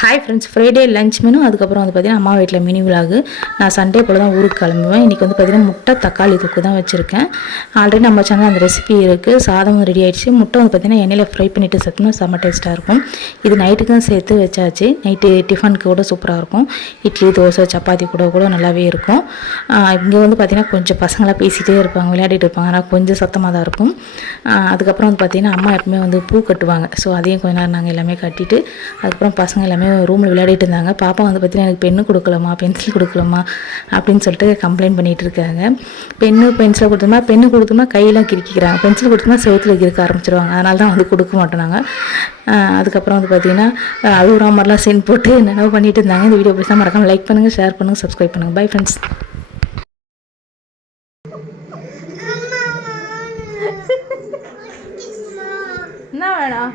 Hi friends, Friday lunch menu. அதுக்கப்புறம் வந்து பார்த்திங்கன்னா அம்மா வீட்டில் மினி விலாகு. நான் சண்டே போல் தான் ஊருக்கு கிளம்புவேன். இன்றைக்கி வந்து பார்த்திங்கன்னா முட்டை தக்காளி தொக்கு தான் வச்சுருக்கேன். ஆல்ரெடி நம்ம சேனல் அந்த ரெசிபி இருக்குது. சாதம் ரெடி ஆகிடுச்சு. முட்டை வந்து பார்த்திங்கன்னா எண்ணெயில் ஃப்ரை பண்ணிவிட்டு சேர்த்தோம்னா செம்ம டேஸ்ட்டாக இருக்கும். இது நைட்டுக்கும் சேர்த்து வச்சாச்சு. நைட்டு டிஃபனுக்கு கூட சூப்பராக இருக்கும். இட்லி, தோசை, சப்பாத்தி கூட நல்லாவே இருக்கும். இங்கே வந்து பார்த்திங்கன்னா கொஞ்சம் பசங்களாம் பேசிகிட்டே இருப்பாங்க, விளையாடிட்டு இருப்பாங்க. ஆனால் கொஞ்சம் சத்தமாக தான் இருக்கும். அதுக்கப்புறம் வந்து பார்த்திங்கன்னா அம்மா எப்பவுமே வந்து பூ கட்டுவாங்க. ஸோ அதையும் கொஞ்ச நேரம் நாங்கள் எல்லாமே கட்டிட்டு அதுக்கப்புறம் பசங்க எல்லாமே ரூமில் விளையாடிட்டு இருந்தாங்க. பாப்பா வந்து பார்த்திங்கன்னா எனக்கு பென்னு கொடுக்கலாமா, பென்சில் கொடுக்கலாமா அப்படின்னு சொல்லிட்டு கம்ப்ளைண்ட் பண்ணிகிட்டு இருக்காங்க. பென்சில் கொடுத்தோம்னா கையெல்லாம் கிரிக்கிறாங்க. பென்சில் கொடுத்தோம்னா செவத்தில் கிறுக்க ஆரம்பிச்சிருவாங்க. அதனால தான் வந்து கொடுக்க மாட்டோம் நாங்கள். அதுக்கப்புறம் வந்து பார்த்திங்கன்னா அழுகுற மாதிரிலாம் சென்ட் போட்டு என்னென்ன பண்ணிட்டு இருந்தாங்க. இந்த வீடியோ பிடிச்சா மறக்காமல் லைக் பண்ணுங்கள், ஷேர் பண்ணுங்கள், சப்ஸ்கிரைப் பண்ணுங்கள். Bye friends. என்ன வேணாம்?